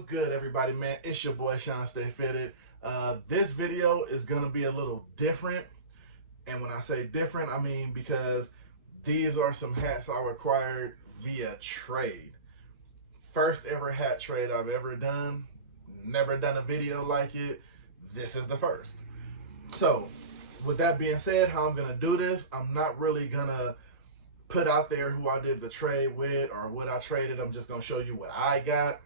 What's good, everybody, man? It's your boy Shawn.Stay.Fitted. This video is gonna be a little different, and when I say different, I mean because these are some hats I acquired via trade. First ever hat trade I've ever done. Never done a video like it. This is the first. So, with that being said, how I'm gonna do this, I'm not really gonna put out there who I did the trade with or what I traded. I'm just gonna show you what I got,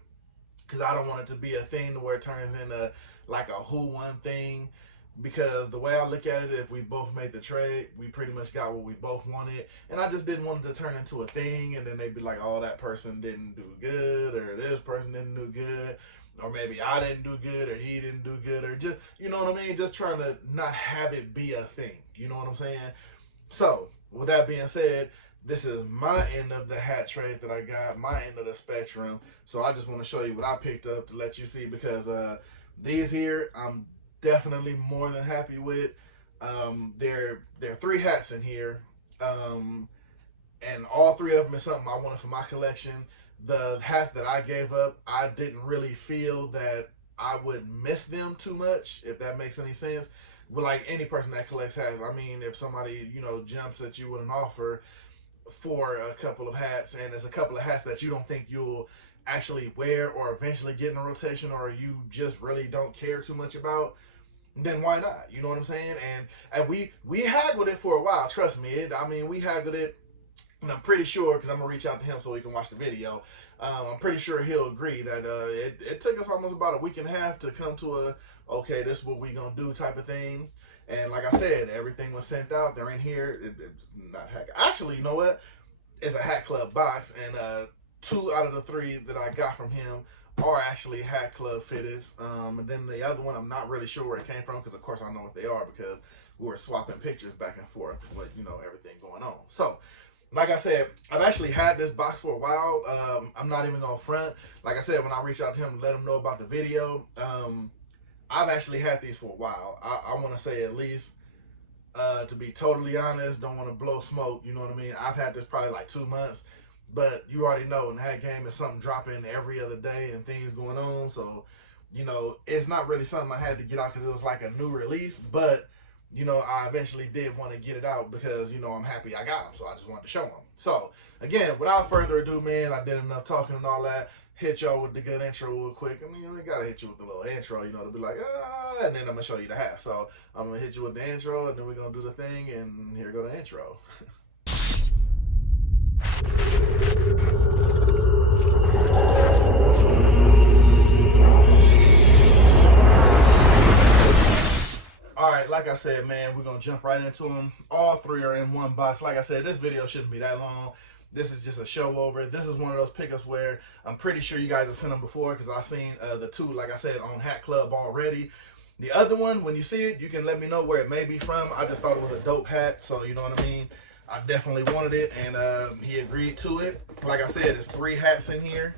because I don't want it to be a thing where it turns into like a who won thing. Because the way I look at it, if we both made the trade, we pretty much got what we both wanted. And I just didn't want it to turn into a thing and then they'd be like, oh, that person didn't do good, or this person didn't do good, or maybe I didn't do good, or he didn't do good, or just, you know what I mean? Just trying to not have it be a thing. You know what I'm saying? So, with that being said, this is my end of the hat trade that I got, my end of the spectrum. So I just want to show you what I picked up to let you see, because these here, I'm definitely more than happy with. There are 3 hats in here, and all 3 of them is something I wanted for my collection. The hats that I gave up, I didn't really feel that I would miss them too much, if that makes any sense. But like any person that collects hats, I mean, if somebody, you know, jumps at you with an offer for a couple of hats, and there's a couple of hats that you don't think you'll actually wear or eventually get in a rotation, or you just really don't care too much about, then why not? You know what I'm saying? And we haggled it for a while, trust me. I mean, we haggled it, and I'm pretty sure, because I'm going to reach out to him so he can watch the video, I'm pretty sure he'll agree that it took us almost about a week and a half to come to a, okay, this is what we going to do type of thing. And like I said, everything was sent out. They're in here. It's not hack. Actually, you know what? It's a Hatclub box, and 2 out of the 3 that I got from him are actually Hatclub fitteds. And then the other one, I'm not really sure where it came from, because of course I know what they are, because we were swapping pictures back and forth with, you know, everything going on. So, like I said, I've actually had this box for a while. I'm not even gonna front. Like I said, when I reach out to him to let him know about the video, I've actually had these for a while. I want to say at least, to be totally honest, don't want to blow smoke, you know what I mean? I've had this probably like 2 months, but you already know in that game is something dropping every other day and things going on. So, you know, it's not really something I had to get out because it was like a new release, but, you know, I eventually did want to get it out because, you know, I'm happy I got them. So I just wanted to show them. So, again, without further ado, man, I did enough talking and all that. Hit y'all with the good intro real quick. I mean, I gotta hit you with the little intro, you know, to be like, ah, and then I'm gonna show you the hat. So I'm gonna hit you with the intro, and then we're gonna do the thing, and here go the intro. Alright, like I said, man, we're gonna jump right into them. All 3 are in one box. Like I said, this video shouldn't be that long. This is just a show over. This is one of those pickups where I'm pretty sure you guys have seen them before, because I've seen the 2, like I said, on Hatclub already. The other one, when you see it, you can let me know where it may be from. I just thought it was a dope hat, so you know what I mean? I definitely wanted it, and he agreed to it. Like I said, there's 3 hats in here.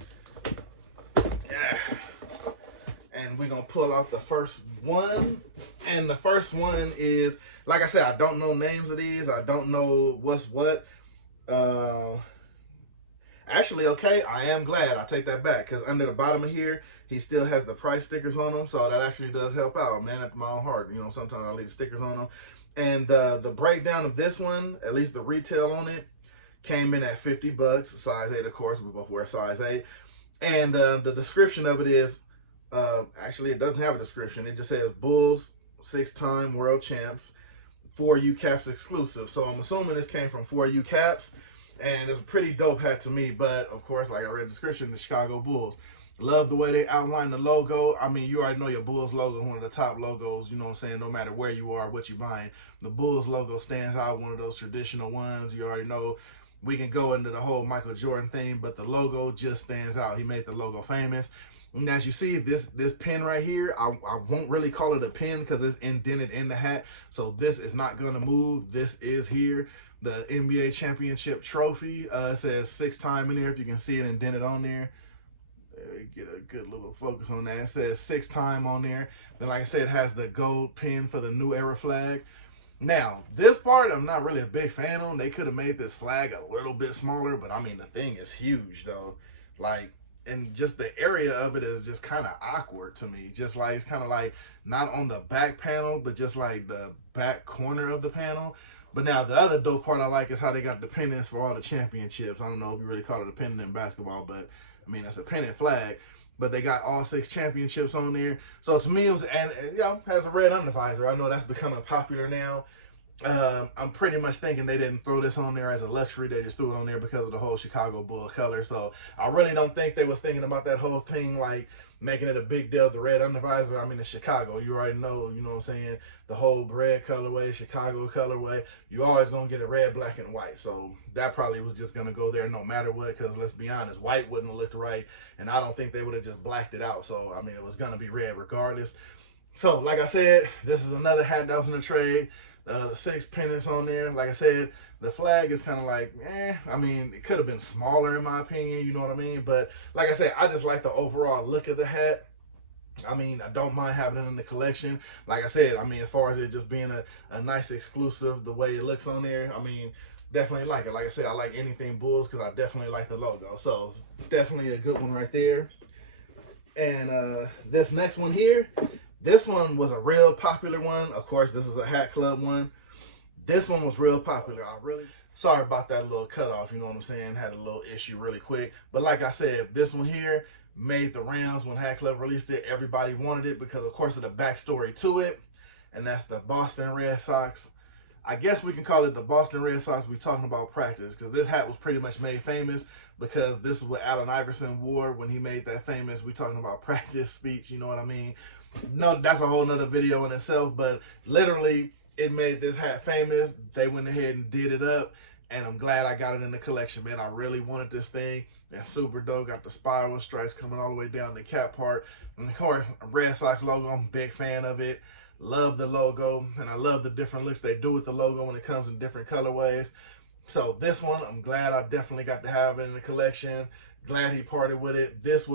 Yeah. And we're going to pull out the first one. And the first one is, like I said, I don't know names of these. I don't know what's what. Actually, okay, I am glad. I take that back, because under the bottom of here, he still has the price stickers on them, so that actually does help out, man, at my own heart. You know, sometimes I leave the stickers on them. And the breakdown of this one, at least the retail on it, came in at 50 bucks, size 8, of course. We both wear size 8. And the description of it is, actually, it doesn't have a description. It just says Bulls, 6-time world champs, 4U Caps exclusive. So I'm assuming this came from 4U Caps, and it's a pretty dope hat to me. But of course, like I read the description, the Chicago Bulls. Love the way they outline the logo. I mean, you already know your Bulls logo is one of the top logos, you know what I'm saying, no matter where you are, what you're buying. The Bulls logo stands out, one of those traditional ones. You already know we can go into the whole Michael Jordan thing, but the logo just stands out. He made the logo famous. And as you see, this pin right here, I won't really call it a pin because it's indented in the hat. So this is not going to move. This is here. The NBA championship trophy. It says 6-time in there, if you can see it indented on there. Get a good little focus on that. It says 6-time on there. Then, like I said, it has the gold pin for the New Era flag. Now, this part I'm not really a big fan on. They could have made this flag a little bit smaller, but I mean, the thing is huge, though. Like, and just the area of it is just kind of awkward to me. Just like it's kind of like not on the back panel, but just like the back corner of the panel. But now the other dope part I like is how they got the pennants for all the championships. I don't know if you really call it a pennant in basketball, but I mean it's a pennant flag. But they got all 6 championships on there. So to me it was, and you know, has a red undervisor. I know that's becoming popular now. I'm pretty much thinking they didn't throw this on there as a luxury. They just threw it on there because of the whole Chicago Bull color. So I really don't think they was thinking about that whole thing, like making it a big deal, the red undervisor. I mean, it's Chicago. You already know, you know what I'm saying? The whole red colorway, Chicago colorway. You always going to get a red, black, and white. So that probably was just going to go there no matter what, because let's be honest, white wouldn't have looked right. And I don't think they would have just blacked it out. So, I mean, it was going to be red regardless. So, like I said, this is another hat that was in the trade. 6 pennants on there. Like I said, the flag is kind of like, I mean, it could have been smaller in my opinion, you know what I mean? But like I said, I just like the overall look of the hat. I mean, I don't mind having it in the collection. Like I said, I mean, as far as it just being a nice exclusive, the way it looks on there, I mean, definitely like it. Like I said, I like anything Bulls because I definitely like the logo. So it's definitely a good one right there. And this next one here, this one was a real popular one. Of course, this is a Hat Club one. This one was real popular. Sorry about that little cutoff, you know what I'm saying? Had a little issue really quick. But like I said, this one here made the rounds when Hat Club released it. Everybody wanted it because, of course, of the backstory to it. And that's the Boston Red Sox. I guess we can call it the Boston Red Sox. We're talking about practice because this hat was pretty much made famous because this is what Allen Iverson wore when he made that famous, we talking about practice speech, you know what I mean? No, that's a whole nother video in itself, but literally it made this hat famous. They went ahead and did it up, and I'm glad I got it in the collection, man. I really wanted this thing. It's super dope. Got the spiral stripes coming all the way down the cap part. And of course, Red Sox logo, I'm a big fan of it. Love the logo, and I love the different looks they do with the logo when it comes in different colorways. So this one, I'm glad I definitely got to have it in the collection. Glad he parted with it. This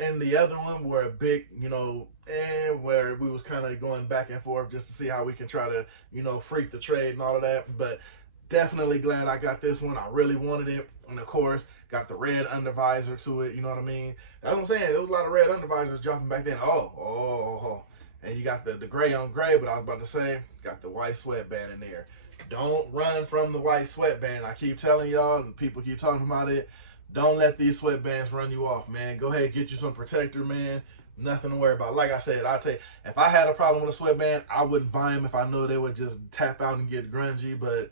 and the other one were a big, you know, where we was kind of going back and forth just to see how we can try to, you know, freak the trade and all of that. But definitely glad I got this one. I really wanted it. And of course, got the red undervisor to it. You know what I mean? That's what I'm saying. There was a lot of red undervisors dropping back then. Oh. And you got the gray on gray, but I was about to say, got the white sweatband in there. Don't run from the white sweatband. I keep telling y'all, and people keep talking about it. Don't let these sweatbands run you off, man. Go ahead, get you some protector, man. Nothing to worry about. Like I said, I'll tell you, if I had a problem with a sweatband, I wouldn't buy them if I knew they would just tap out and get grungy, but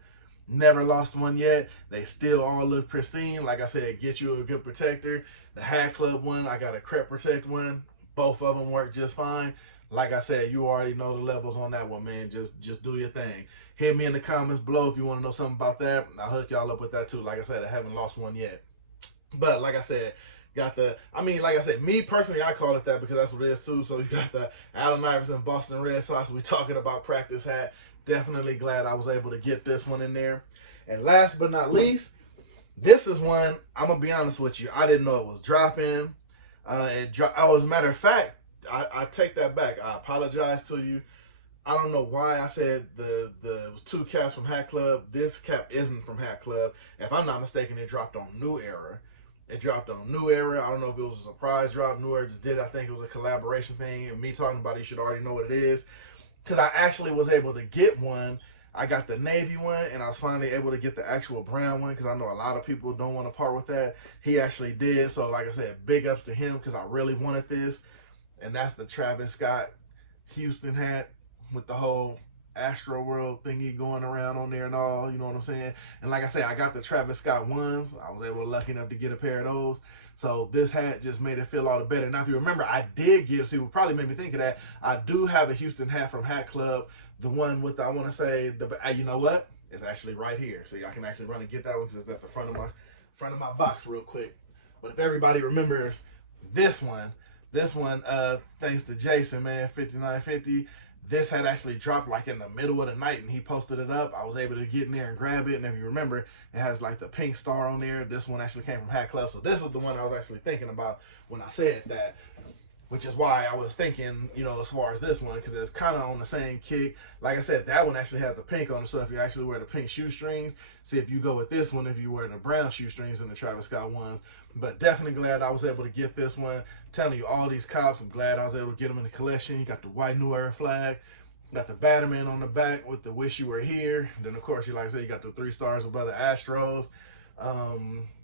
never lost one yet. They still all look pristine. Like I said, get you a good protector. The Hat Club one, I got a Crep Protect one. Both of them work just fine. Like I said, you already know the levels on that one, man. Just do your thing. Hit me in the comments below if you want to know something about that. I'll hook y'all up with that too. Like I said, I haven't lost one yet. But like I said, got the, I mean, like I said, me personally, I call it that because that's what it is too. So you got the Allen Iverson Boston Red Sox. We talking about practice hat. Definitely glad I was able to get this one in there. And last but not least, this is one, I'm going to be honest with you, I didn't know it was dropping. Oh, as a matter of fact, I take that back. I apologize to you. I don't know why I said it was 2 caps from Hat Club. This cap isn't from Hat Club. If I'm not mistaken, it dropped on New Era. It dropped on New Era. I don't know if it was a surprise drop. New Era just did it. I think it was a collaboration thing. And me talking about it, you should already know what it is. Because I actually was able to get one. I got the navy one, and I was finally able to get the actual brown one because I know a lot of people don't want to part with that. He actually did. So like I said, big ups to him because I really wanted this. And that's the Travis Scott Houston hat with the whole Astro World thingy going around on there and all, you know what I'm saying? And like I said, I got the Travis Scott ones. I was lucky enough to get a pair of those. So this hat just made it feel all the better. Now, if you remember, I did give, see, what probably made me think of that, I do have a Houston hat from Hat Club. The one with, I want to say, you know what? It's actually right here. So y'all can actually run and get that one because it's at the front of my box real quick. But if everybody remembers this one, thanks to Jason, man, 5950, this had actually dropped like in the middle of the night and he posted it up. I was able to get in there and grab it. And if you remember, it has like the pink star on there. This one actually came from Hat Club. So this is the one I was actually thinking about when I said that. which is why I was thinking, you know, as far as this one, because it's kind of on the same kick. Like I said, that one actually has the pink on it, so if you actually wear the pink shoestrings, see if you go with this one, if you wear the brown shoestrings in the Travis Scott ones. But definitely glad I was able to get this one. I'm telling you, all these cops, I'm glad I was able to get them in the collection. You got the white New Era flag, got the Batman on the back with the "Wish You Were Here." Then of course, you like I said, you got the 3 stars above the Astros.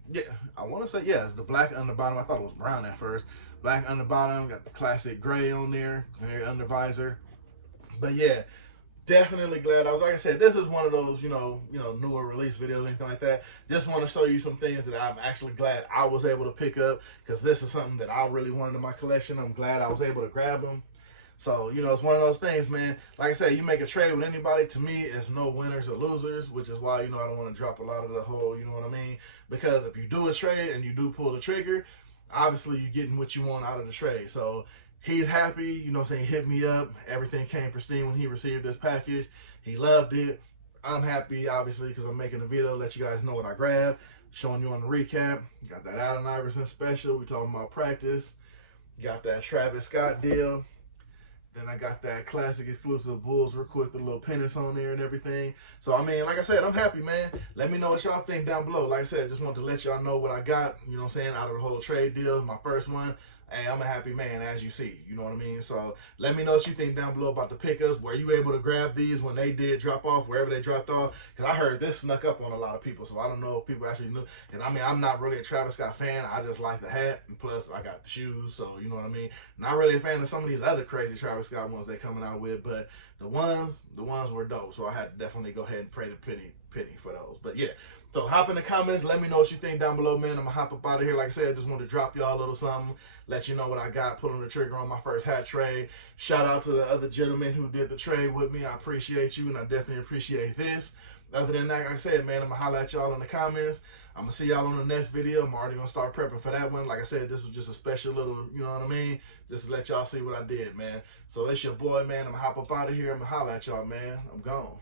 Yeah, I want to say, yeah, it's the black on the bottom. I thought it was brown at first. Black on the bottom, got the classic gray on there, very under visor. But yeah, definitely glad. I was, like I said, this is one of those, newer release videos, anything like that. Just want to show you some things that I'm actually glad I was able to pick up, because this is something that I really wanted in my collection. I'm glad I was able to grab them. So, it's one of those things, man. Like I said, you make a trade with anybody, to me, it's no winners or losers, which is why, I don't want to drop a lot of the whole, you know what I mean? Because if you do a trade and you do pull the trigger, obviously you're getting what you want out of the trade. So he's happy, hit me up. Everything came pristine when he received this package. He loved it. I'm happy, obviously, because I'm making a video to let you guys know what I grabbed, showing you on the recap. Got that Allen Iverson special. We talking about practice. Got that Travis Scott deal. Then I got that classic exclusive Bulls real quick, the little pennants on there and everything. So, I mean, like I said, I'm happy, man. Let me know what y'all think down below. Like I said, just want to let y'all know what I got, out of the whole trade deal. My first one. Hey, I'm a happy man, as you see. You know what I mean? So let me know what you think down below about the pickups. Were you able to grab these when they did drop off, wherever they dropped off? Because I heard this snuck up on a lot of people, so I don't know if people actually knew. And I mean, I'm not really a Travis Scott fan. I just like the hat, and plus I got the shoes, so you know what I mean? Not really a fan of some of these other crazy Travis Scott ones they coming out with, but the ones were dope. So I had to definitely go ahead and pray the penny for those. But yeah. So hop in the comments, let me know what you think down below, man. I'm going to hop up out of here. Like I said, I just wanted to drop y'all a little something, let you know what I got, put on the trigger on my first hat trade. Shout out to the other gentleman who did the trade with me. I appreciate you, and I definitely appreciate this. Other than that, like I said, man, I'm going to holler at y'all in the comments. I'm going to see y'all on the next video. I'm already going to start prepping for that one. Like I said, this was just a special little, you know what I mean? Just to let y'all see what I did, man. So it's your boy, man. I'm going to hop up out of here. I'm going to holler at y'all, man. I'm gone.